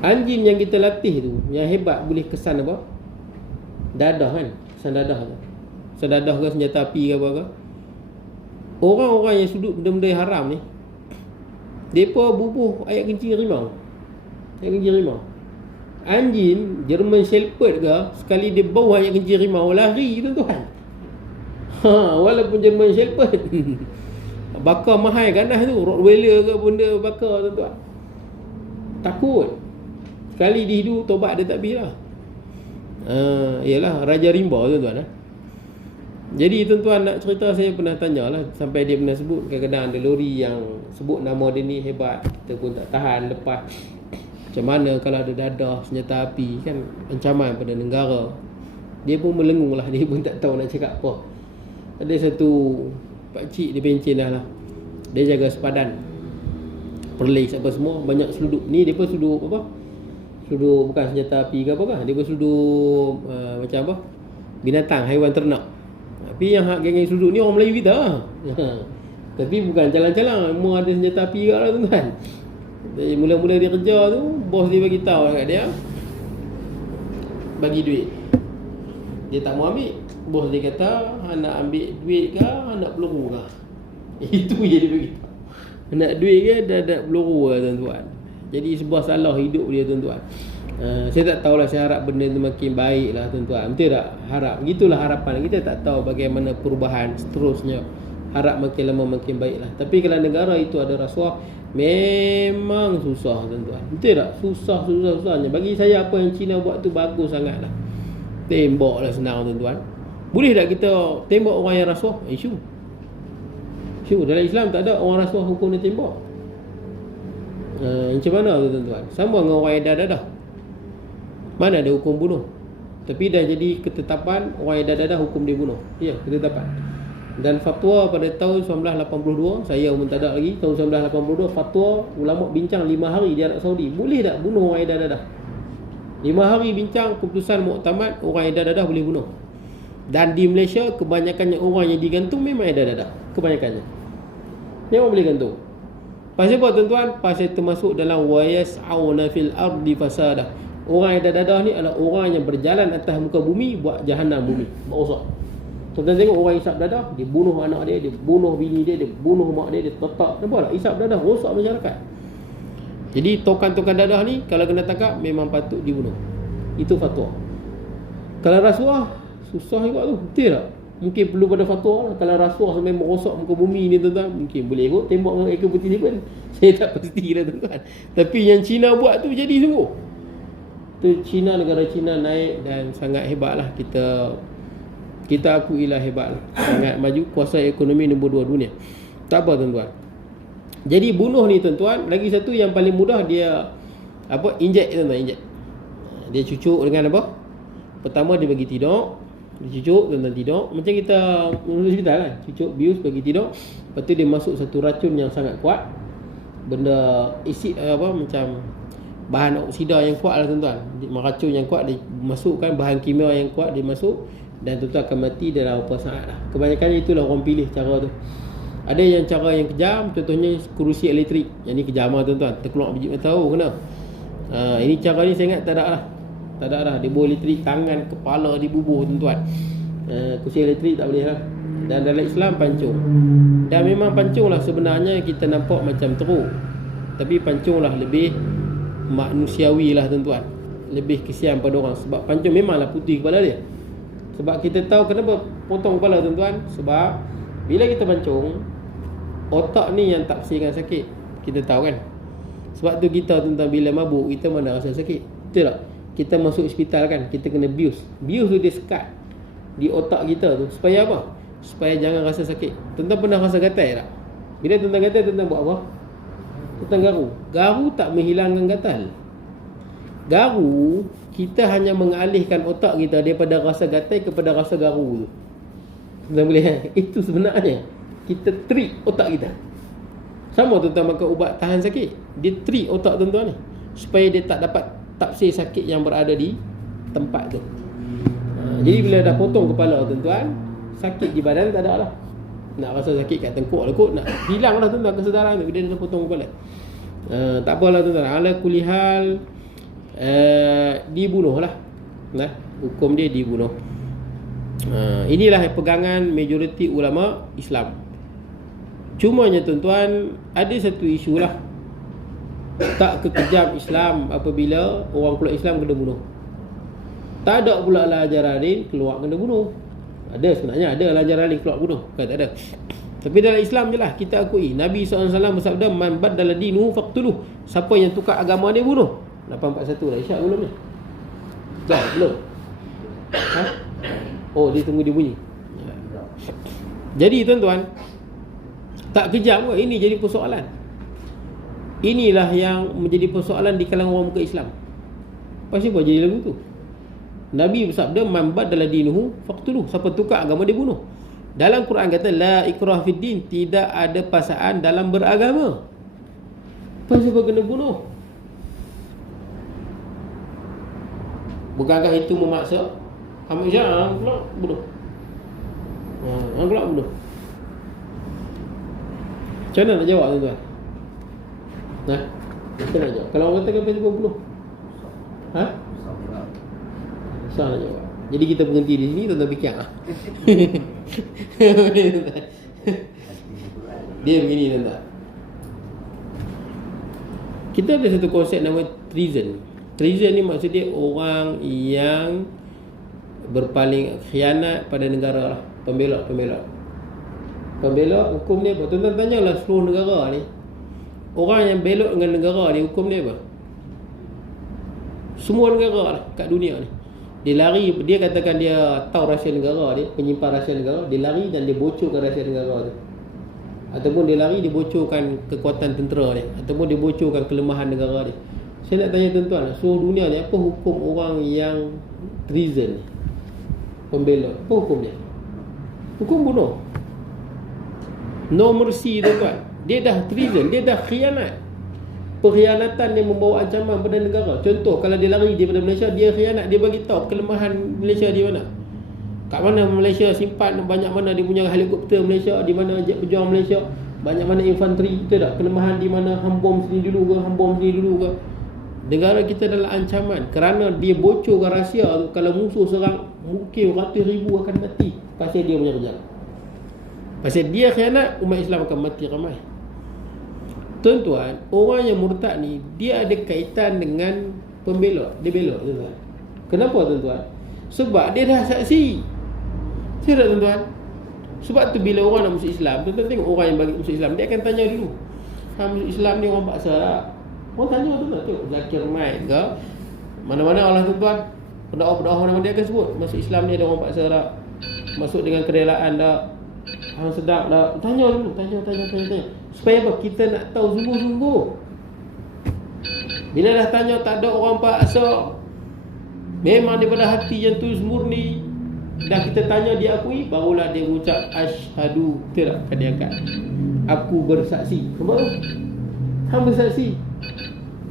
Anjing yang kita latih tu yang hebat boleh kesan apa dadah kan. Kesan dadah tu. Kesan dadah ke senjata api ke apa ke. Orang-orang yang sudut benda-benda yang haram ni, mereka bubuh ayat kencing rimau. Ayat kencing rimau. Anjing German Shepherd ke, sekali dia bau ayat kencing rimau, lari tuan-tuan. Walaupun German Shepherd bakar mahal ganas tu, Rottweiler ke benda bakar tuan-tuan. Takut. Sekali dihidu tobat dia tak bila. Yalah Raja Rimba tuan-tuan. Jadi tuan-tuan nak cerita, saya pernah tanyalah, sampai dia pernah sebut kadang-kadang ada lori yang sebut nama dia ni hebat, kita pun tak tahan lepas. Macam mana kalau ada dadah, senjata api kan, ancaman pada negara. Dia pun melengung lah, dia pun tak tahu nak cakap apa. Ada satu pakcik dia pencin lah, dia jaga sepadan Perlis apa semua, banyak seluduk. Ni dia pun seluduk apa, seluduk bukan senjata api ke apa kan, dia pun seluduk macam apa, binatang, haiwan ternak. Tapi yang geng-geng seluduk ni orang Melayu kita lah. Tapi bukan calang-calang, semua ada senjata api kat lah tuan-tuan. Jadi mula-mula dia kerja tu, bos dia bagi tahu kat dia, bagi duit. Dia tak mau ambil. Bos dia kata, nak ambil duit ke, nak peluru ke? Itu je dia bagi tahu. Nak duit ke, dah peluru ke tuan-tuan. Jadi sebuah salah hidup dia tuan-tuan. Saya tak tahulah, saya harap benda tu makin baik lah tuan-tuan. Betul tak? Harap. Begitulah harapan. Kita tak tahu bagaimana perubahan seterusnya. Harap makin lama makin baik lah. Tapi kalau negara itu ada rasuah, memang susah tuan-tuan. Betul tak? Susahnya. Bagi saya apa yang Cina buat tu bagus sangat lah. Tembak lah senang tuan-tuan. Boleh tak kita tembak orang yang rasuah? Isu dalam Islam tak ada orang rasuah hukum dia tembak. Macam mana tu tuan-tuan? Sama dengan orang yang dah. Mana ada hukum bunuh. Tapi dah jadi ketetapan orang yang dah hukum dia bunuh. Ya, ketetapan. Dan fatwa pada tahun 1982, saya pun tak ada lagi, tahun 1982 fatwa ulama bincang 5 hari di Arab Saudi. Boleh tak bunuh orang yang dah? 5 hari bincang, keputusan muktamad orang yang dah boleh bunuh. Dan di Malaysia kebanyakannya orang yang digantung memang yang dah. Kebanyakannya memang boleh gantung. Pasal apa tuan-tuan? Pasal termasuk dalam wayas'auna fil ardi fasadah. Orang yang dah ni adalah orang yang berjalan atas muka bumi buat jahanam bumi, buat rosak. Tuan-tuan tengok orang isap dadah, dia bunuh anak dia bunuh bini dia bunuh mak dia tetap. Nampak tak? Isap dadah rosak masyarakat. Jadi tokan-tokan dadah ni kalau kena tangkap memang patut dibunuh. Itu fatwa. Kalau rasuah susah juga tu. Betul tak? Mungkin perlu pada fatwa lah. Kalau rasuah sampai merosak muka bumi ni tuan-tuan, mungkin boleh ikut tembak dengan ekor putih ni pun. Saya tak pasti lah tuan-tuan. Tapi yang Cina buat tu jadi sungguh. Tu Cina, negara Cina naik dan sangat hebat lah. Kita akuilah hebat lah. Sangat maju, kuasa ekonomi nombor 2 dunia. Tak apa tuan-tuan. Jadi bunuh ni tuan-tuan, lagi satu yang paling mudah dia apa, injek tuan-tuan, injek. Dia cucuk dengan apa? Pertama dia bagi tidur. Dia cucuk tuan-tuan tidur. Macam kita hospital kan, cucuk bius bagi tidur. Lepas tu dia masuk satu racun yang sangat kuat. Benda asid apa, macam bahan oksida yang kuat lah tuan-tuan. Racun yang kuat dia masukkan, bahan kimia yang kuat dia masuk, dan tuan-tuan akan mati dalam beberapa saat lah. Kebanyakannya itulah orang pilih cara tu. Ada yang cara yang kejam, contohnya kerusi elektrik. Yang ni kejam lah tuan-tuan, terkeluar biji tahu kena. Ini cara ni saya ingat tak ada lah. Tak ada dah. Di bawah elektrik, tangan, kepala dibubuh tuan-tuan. Kursi elektrik tak boleh lah. Dan dalam Islam pancung. Dan memang pancung lah sebenarnya kita nampak macam teruk. Tapi pancung lah lebih manusiawi lah tuan-tuan. Lebih kesian pada orang. Sebab pancung memanglah putih kepala dia. Sebab kita tahu kenapa potong kepala tuan-tuan. Sebab bila kita pancung, otak ni yang tak bersihkan sakit. Kita tahu kan. Sebab tu kita tuan-tuan bila mabuk, kita mana rasa sakit. Betul tak? Kita masuk hospital kan, kita kena bius. Bius tu dia sekat di otak kita tu. Supaya apa? Supaya jangan rasa sakit. Tuan-tuan pernah rasa gatal tak? Bila tuan-tuan gatal, tuan-tuan buat apa? Tuan-tuan garu. Garu tak menghilangkan gatal. Garu, kita hanya mengalihkan otak kita daripada rasa gatal kepada rasa garu tu. Tuan-tuan boleh kan? Itu sebenarnya kita treat otak kita. Sama tuan-tuan makan ubat tahan sakit, dia treat otak tuan-tuan ni supaya dia tak dapat taksir sakit yang berada di tempat tu. Jadi bila dah potong kepala tuan-tuan, sakit di badan tak ada lah. Nak rasa sakit kat tengkuk lekuk, nak hilang lah tuan-tuan kesedaran tu bila dia dah potong kepala. Tak apalah tuan-tuan, ala kulihal dibunuh lah. Nah, hukum dia dibunuh. Inilah pegangan majoriti ulama Islam. Cumanya tuan-tuan, ada satu isu lah. Tak kekejam Islam apabila orang keluar Islam kena bunuh. Tak ada pula lah ajaran lain keluar kena bunuh. Ada sebenarnya, ada lah ajaran lain keluar bunuh. Bukan tak ada. Tapi dalam Islam je lah kita akui. Nabi SAW bersabda, man baddala dinuhu faqtuluh. Siapa yang tukar agama dia bunuh. 841 dah isyak belum ni? Dah belum? Oh, dia tunggu dia bunyi. Jadi tuan-tuan, tak kejam ke? Ini jadi persoalan. Inilah yang menjadi persoalan di kalangan orang muka Islam. Pasal apa jadi lagu tu? Nabi bersabda, man baddala dinuhu faqtuluh. Siapa tukar agama dia bunuh. Dalam Quran kata la ikrah fid din, tidak ada paksaan dalam beragama. Pasal apa kena bunuh? Bukankah itu memaksa? Kamu jangan pula bunuh. Pula bunuh. Macam mana nak jawab tuan-tuan? Macam mana nak jawab? Kalau orang kata kenapa dia bunuh? Susah nak jawab. Jadi kita berhenti di sini, tuan-tuan fikir dia begini tuan-tuan. Kita ada satu konsep nama treason. Treason ni maksud dia orang yang berpaling khianat pada negara lah. Pembelot. Pembelot hukum dia apa? Tuan-tuan tanyalah seluruh negara ni, orang yang belot dengan negara ni hukum dia apa? Semua negara lah kat dunia ni, dia lari, dia katakan dia tahu rahsia negara dia, penyimpan rahsia negara, dia lari dan dia bocorkan rahsia negara tu. Ataupun dia lari, dia bocorkan kekuatan tentera dia, ataupun dia bocorkan kelemahan negara dia. Saya nak tanya tuan-tuan, seluruh dunia ni apa hukum orang yang treason ni? Pembelot, apa hukum dia? Hukum bunuh. No mercy tuan-tuan. Dia dah treason, dia dah khianat. Perkhianatan yang membawa ancaman pada negara. Contoh, kalau dia lari daripada Malaysia, dia khianat, dia bagi tahu kelemahan Malaysia di mana. Kat mana Malaysia simpan, banyak mana dia punya helikopter Malaysia, di mana jet berjuang Malaysia, banyak mana infanteri, betul tak? Kelemahan di mana, hang bom sini dulu ke, hang bom sini dulu ke. Negara kita dalam ancaman kerana dia bocorkan rahsia tu. Kalau musuh serang, mungkin ratus ribu akan mati pasal dia punya kerja. Pasal dia khianat, umat Islam akan mati ramai. Tuan-tuan, orang yang murtad ni, dia ada kaitan dengan pembelot. Dia belot tuan-tuan. Kenapa tuan-tuan? Sebab dia dah saksi. Tidak tuan-tuan? Sebab tu bila orang nak masuk Islam, tuan-tuan tengok orang yang bagi masuk Islam, dia akan tanya dulu, masuk Islam ni orang paksa tak? Orang tanya tuan-tuan, tengok Zakir Naik ke, mana-mana Allah tuan-tuan, pendakwah-pendakwah mana dia akan sebut, masuk Islam ni ada orang paksa tak? Masuk dengan kerelaan tak? Hang sedap tak? Tanya dulu, tanya. Supaya apa? Kita nak tahu sungguh-sungguh. Bila dah tanya tak ada orang paksa, memang daripada hati yang tulus murni, dah kita tanya dia akui, barulah dia mengucap asyhadu, betul tak? Kan dia angkat, aku bersaksi. Apa? Hang bersaksi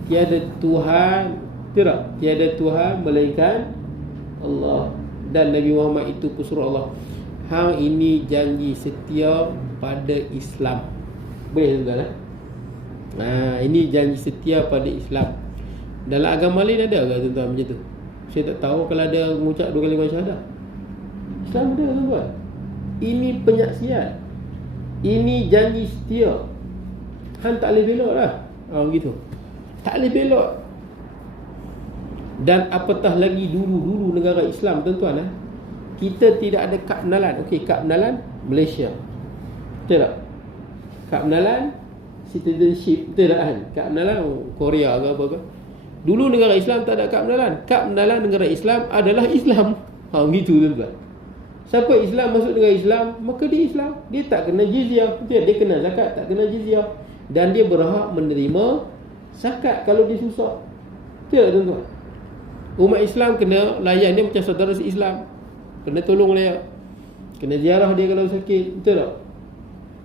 tiada Tuhan, betul tak? Tiada Tuhan melainkan Allah, dan Nabi Muhammad itu pesuruh Allah. Hang ini janji setia pada Islam. Boleh tuan-tuan? Ini janji setia pada Islam. Dalam agama lain ada ke tuan-tuan macam tu? Saya tak tahu kalau ada mengucap 2 kalimah syahadah. Islam ada tuan-tuan. Ini penyaksian. Ini janji setia. Han tak boleh belok lah. Gitu. Tak boleh belok. Dan apatah lagi dulu negara Islam tuan-tuan, kita tidak ada kad penalan. Okey, kad penalan Malaysia. Betul tak? Kad penalan citizenship, betul tak kan? Kad penalan Korea ke apa ke. Dulu negara Islam tak ada kad penalan. Kad penalan negara Islam adalah Islam. Gitu tuan-tuan. Siapa Islam masuk negara Islam, maka dia Islam. Dia tak kena jizyah. Betul? Dia kena zakat, tak kena jizyah. Dan dia berhak menerima zakat kalau dia susah. Betul tuan-tuan? Umat Islam kena layan dia macam saudara se-Islam. Kena tolong dia. Kena ziarah dia kalau sakit. Betul tak?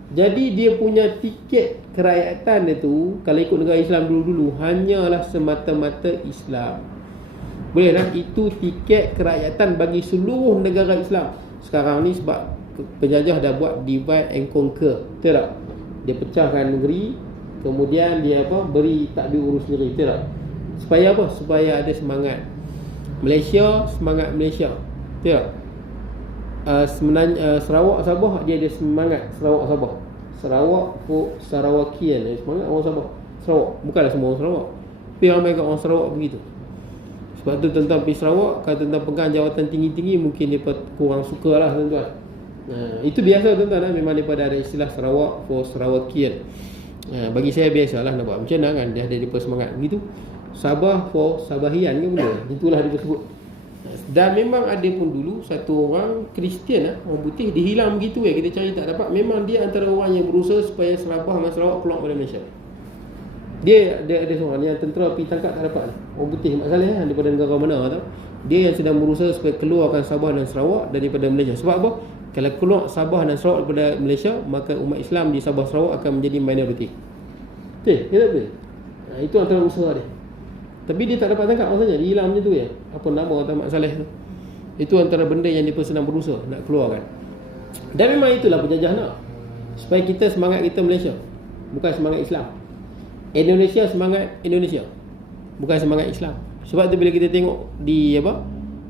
Jadi dia punya tiket kerakyatan itu, kalau ikut negara Islam dulu-dulu, hanyalah semata-mata Islam. Boleh tak? Itu tiket kerakyatan bagi seluruh negara Islam. Sekarang ni sebab penjajah dah buat divide and conquer. Betul tak? Dia pecahkan negeri, kemudian dia beri takdir urus sendiri. Betul tak? Supaya apa? Supaya ada semangat Malaysia, semangat Malaysia. Betul tak? Sebenarnya Sarawak Sabah dia ada semangat Sarawak Sabah. Sarawak Sarawakian ada semangat orang Sabah. Sarawak bukanlah semua orang Sarawak, tapi ramai kat orang Sarawak begitu. Sebab tu tentang pergi Sarawak, kalau tentang pegang jawatan tinggi-tinggi mungkin dia kurang suka lah tuan-tuan. Itu biasa tuan-tuan, memang daripada ada istilah Sarawak for Sarawakian. Bagi saya biasalah nak buat macam mana kan, dia ada depa semangat begitu. Sabah for Sabahian ke benda, itulah dia sebut. Dan memang ada pun dulu satu orang Kristian orang putih, dia hilang begitu kita cari tak dapat. Memang dia antara orang yang berusaha supaya Sabah dengan Sarawak keluar dari Malaysia. Dia ada seorang yang tentera pergi tangkap tak dapat. Orang putih Mak Saleh daripada negara mana tahu. Dia yang sedang berusaha supaya keluarkan Sabah dan Sarawak daripada Malaysia. Sebab apa? Kalau keluar Sabah dan Sarawak daripada Malaysia, maka umat Islam di Sabah Sarawak akan menjadi minoriti. Betul? Ya tak betul? Itu antara usaha dia. Tapi dia tak dapat tangkap maksudnya, dia hilang macam tu Apa nama kata Mak Saleh tu. Itu antara benda yang dia sedang berusaha nak keluarkan. Dan memang itulah penjajah nak, supaya kita semangat kita Malaysia, bukan semangat Islam. Indonesia semangat Indonesia, bukan semangat Islam. Sebab tu bila kita tengok di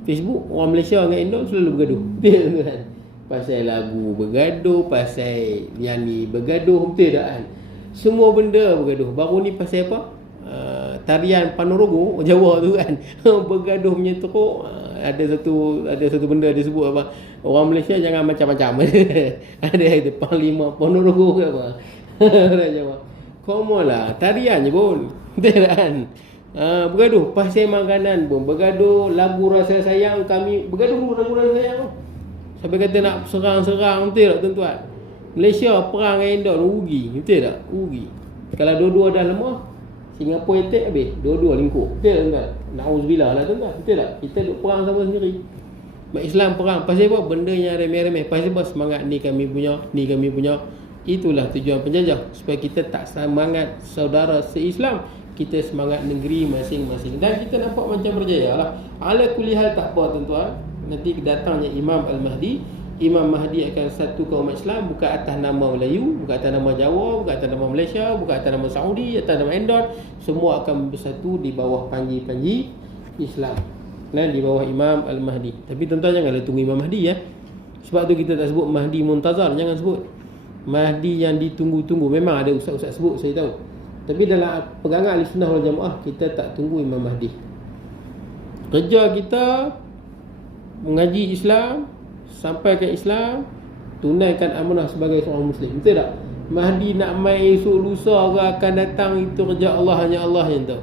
Facebook, orang Malaysia dengan Indo selalu bergaduh. Betul kan? Pasal lagu bergaduh, pasal nyanyi bergaduh, betul tak kan? Semua benda bergaduh. Baru ni pasal apa? Tarian Ponorogo Jawa tu kan bergaduh punya teruk. Ada satu benda dia sebut apa, orang Malaysia jangan macam-macam. ada Panglima Ponorogo ke apa. Orang Jawa come lah, tarian je pun. Betul kan? Bergaduh pasal makanan pun bergaduh, lagu rasa sayang kami bergaduh lagu rasa sayang. Sampai kata nak serang-serang, betul tak tuan-tuan? Malaysia perang dengan Indo rugi, betul tak? Rugi. Kalau dua-dua dah lemah, Singapura attack habis, dua-dua lingkup. Betul tuan-tuan? Na'udzubillah lah tuan-tuan. Betul tak? Kita duk perang sama sendiri. Mak Islam perang pasal apa? Benda yang remeh-remeh. Pasal apa? Semangat ni kami punya, ni kami punya. Itulah tujuan penjajah, supaya kita tak semangat saudara se-Islam, kita semangat negeri masing-masing. Dan kita nampak macam berjaya lah. Ala kulli hal tak apa tuan-tuan. Nanti datangnya Imam Al-Mahdi. Imam Mahdi akan satukan umat Islam, bukan atas nama Melayu, bukan atas nama Jawa, bukan atas nama Malaysia, bukan atas nama Saudi, atas nama Indon. Semua akan bersatu di bawah panji-panji Islam dan di bawah Imam Al-Mahdi. Tapi tuan-tuan janganlah tunggu Imam Mahdi Sebab tu kita tak sebut Mahdi Muntazar, jangan sebut Mahdi yang ditunggu-tunggu. Memang ada ustaz-ustaz sebut, saya tahu. Tapi dalam pegangan Ahli Sunnah wal Jamaah, kita tak tunggu Imam Mahdi. Kerja kita mengaji Islam, sampaikan Islam, tunaikan amanah sebagai seorang Muslim. Betul tak? Mahdi nak mai esok lusa ke akan datang, itu kerja Allah, hanya Allah yang tahu.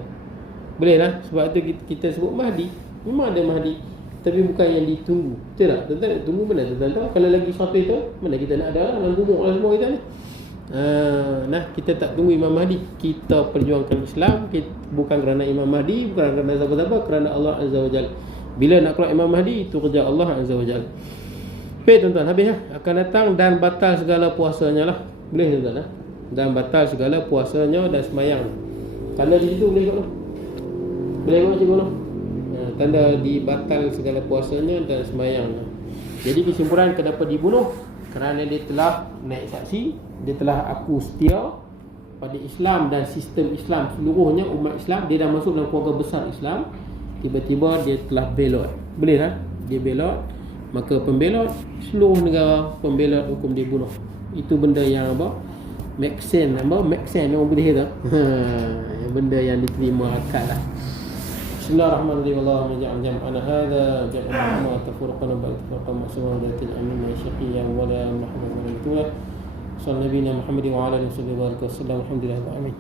Boleh lah. Sebab tu kita sebut Mahdi. Memang ada Mahdi, tapi bukan yang ditunggu. Betul tak? Tuan-tuan nak tunggu mana tuan-tuan tahu? Kalau lagi satu itu, mana kita nak ada lah, dalam gumuk lah semua kita ni. Kita tak tunggu Imam Mahdi. Kita perjuangkan Islam, bukan kerana Imam Mahdi, bukan kerana siapa-siapa, kerana Allah Azza wa Jalla. Bila nak keluar Imam Mahdi, itu kerja Allah Azza wa Jalla. Baik tuan-tuan, habis akan datang dan batal segala puasanya lah. Boleh tuan-tuan Dan batal segala puasanya dan semayang. Tanda di situ boleh tengok. Boleh tengok cikgu lah. Tanda dibatal segala puasanya dan semayang. Jadi kesimpulan, kenapa dibunuh? Kerana dia telah naik saksi, dia telah aku setia pada Islam dan sistem Islam seluruhnya, umat Islam. Dia dah masuk dalam keluarga besar Islam. tiba-tiba dia telah belot. Boleh lah dia belot, maka pembelot seluruh negara pembelot hukum dia bunuh. Itu benda yang apa? Make sense orang boleh kata. Benda yang diterima akal lah. Bismillahirrahmanirrahim. Allahumma ja'al jam'ana hadha jam'an ma tafurqana ba'd tafurqan ma'suma wa la amin shaqiyan wa la mahzan wa la tulah. Sallallahu Muhammadin wa ala alihi wa sallam. Alhamdulillah. Amin.